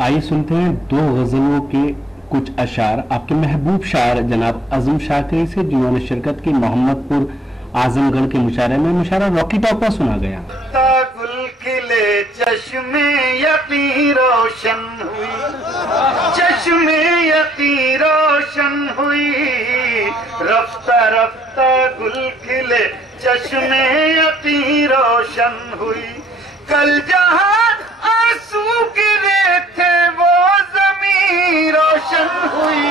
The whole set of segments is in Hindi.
आइए सुनते हैं दो गजलों के कुछ अशार आपके महबूब शायर जनाब आजम शाकिरी से, जिन्होंने शिरकत की मोहम्मदपुर आजमगढ़ के मुशायरे में। मुशायरा रॉकी टॉप पर सुना गया। गुल खिले चश्मे यकी रोशन हुई, चश्मे यकी रोशन हुई, रफ्ता रफ्ता गुल खिले चश्मे यकी रोशन हुई। कल जहां आंसू गिरे थे वो ज़मीं रोशन हुई,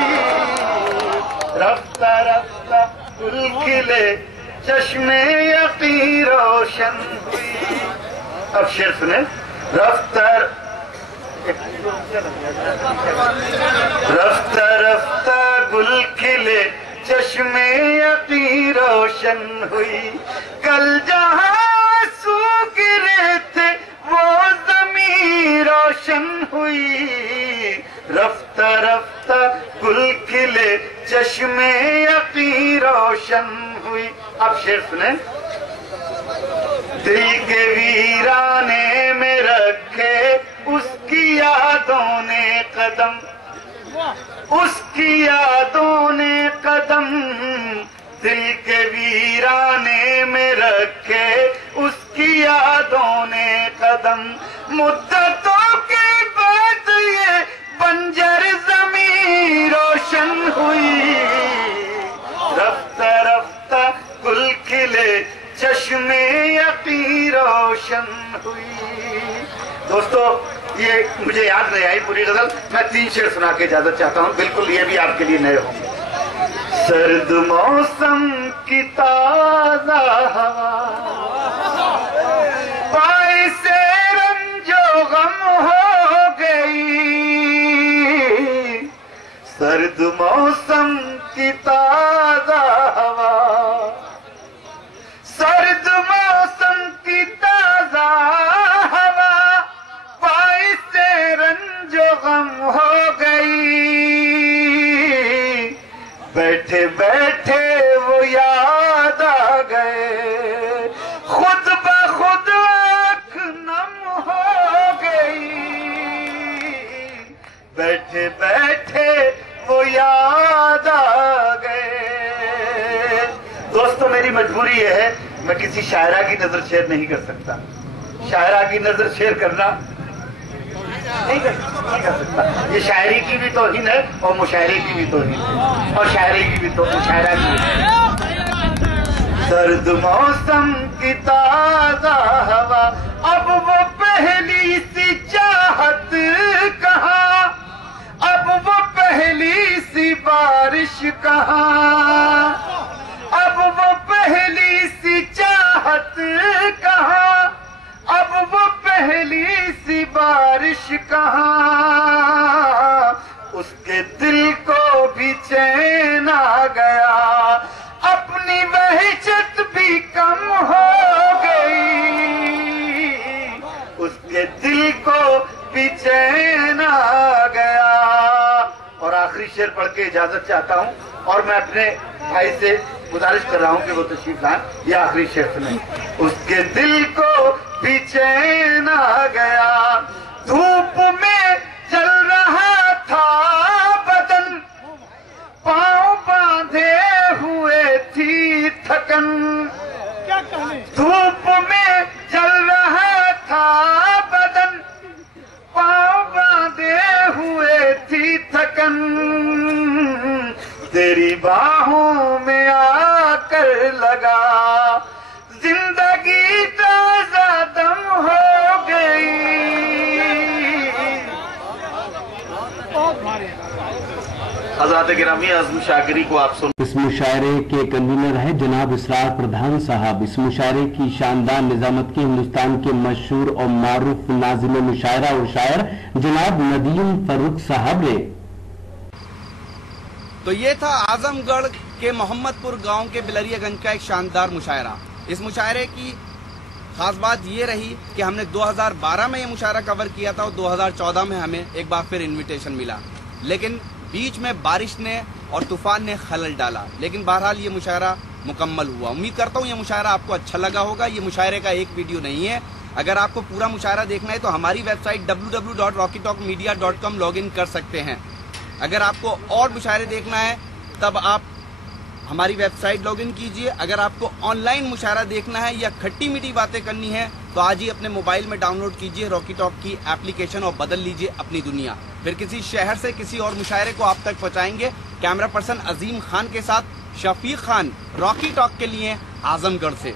रफ्ता रफ्ता गुल खिले चश्मे यकी रोशन हुई। अब शेर सुने। रफ्ता रफ्ता रफ्ता गुल खिले चश्मे यकी रोशन हुई, कल जहां आंसू गिरे थे वो ज़मीं रोशन हुई, रफ्ता रफ्ता गुल खिले चश्मे यकी रोशन हुई। अब शेर सुने। दिल के वीराने में रखे उसकी यादों ने कदम, उसकी यादों ने कदम, दिल के वीराने में रखे उसकी यादों ने कदम। मुद्दतों के बाद ये बंजर ज़मीं रोशन हुई, रफ्ता रफ्ता गुल खिले चश्मे यकी रोशन हुई। दोस्तों, ये मुझे याद नहीं आई पूरी गजल, मैं 3 शेर सुना के इजाजत चाहता हूँ, बिल्कुल ये भी आपके लिए नए होंगे। सर्द मौसम की ताजा हवा पाई से रंजो गम हो गई, सर्द मौसम की ताजा हवा, सर्द मौसम की ताजा हवा पाई से रंजो गम हो गई, बैठे बैठे वो याद आ गए, खुद ब खुद आँख नम हो गई, बैठे बैठे वो याद आ गए। दोस्तों, मेरी मजबूरी ये है, मैं किसी शायरा की नजर शेयर नहीं कर सकता। शायरा की नजर शेयर करना नहीं कर सकता। ये शायरी की भी तौहीन है और मुशायरे की भी तौहीन है, और शायरी की भी तो मुशायरा की भी। सर्द मौसम की ताजा हवा, अब वो पहली सी चाहत कहाँ, अब वो पहली सी बारिश कहाँ, अब वो पहली सी चाहत कहाँ, अब वो पहली सी बारिश कहाँ, उसके दिल को भी चैन आ गया, अपनी वहशत भी कम हो गई, उसके दिल को भी चैन आ गया। और आखिरी शेर पढ़ के इजाजत चाहता हूँ, और मैं अपने भाई से गुजारिश कर रहा हूँ कि वो तशरीफ लाएं। ये आखिरी शेर सुने। उसके दिल को भी चैन आ गया, धूप में जल रहा था बदन, पांव बांधे हुए थी थकन, धूप में जल रहा था बदन, पांव बांधे हुए थी थकन, तेरी बाहों में आकर लगा, जिंदगी ताजा दम हो गई। हज़रात गिरामी आज़म शाकिरी को आप सुन। इस मुशायरे के कन्वीनर है जनाब इसरार प्रधान साहब। इस मुशायरे की शानदार निजामत की हिंदुस्तान के मशहूर और मारूफ नाज़िम मुशायरा और शायर जनाब नदीम फर्रुख साहब ने। तो ये था आजमगढ़ के मोहम्मदपुर गांव के बिलरियागंज का एक शानदार मुशायरा। इस मुशायरे की खास बात ये रही कि हमने 2012 में ये मुशायरा कवर किया था और 2014 में हमें एक बार फिर इनविटेशन मिला, लेकिन बीच में बारिश ने और तूफान ने खलल डाला। लेकिन बहरहाल ये मुशायरा मुकम्मल हुआ। उम्मीद करता हूँ ये मुशायरा आपको अच्छा लगा होगा। ये मुशायरे का एक वीडियो नहीं है, अगर आपको पूरा मुशायरा देखना है तो हमारी वेबसाइट www.rockytalkmedia.com लॉगिन कर सकते हैं। अगर आपको और मुशायरे देखना है तब आप हमारी वेबसाइट लॉगिन कीजिए। अगर आपको ऑनलाइन मुशायरा देखना है या खट्टी मीठी बातें करनी है तो आज ही अपने मोबाइल में डाउनलोड कीजिए रॉकी टॉक की एप्लीकेशन और बदल लीजिए अपनी दुनिया। फिर किसी शहर से किसी और मुशायरे को आप तक पहुंचाएंगे। कैमरा पर्सन अजीम खान के साथ शफीक खान, रॉकी टॉक के लिए आजमगढ़ से।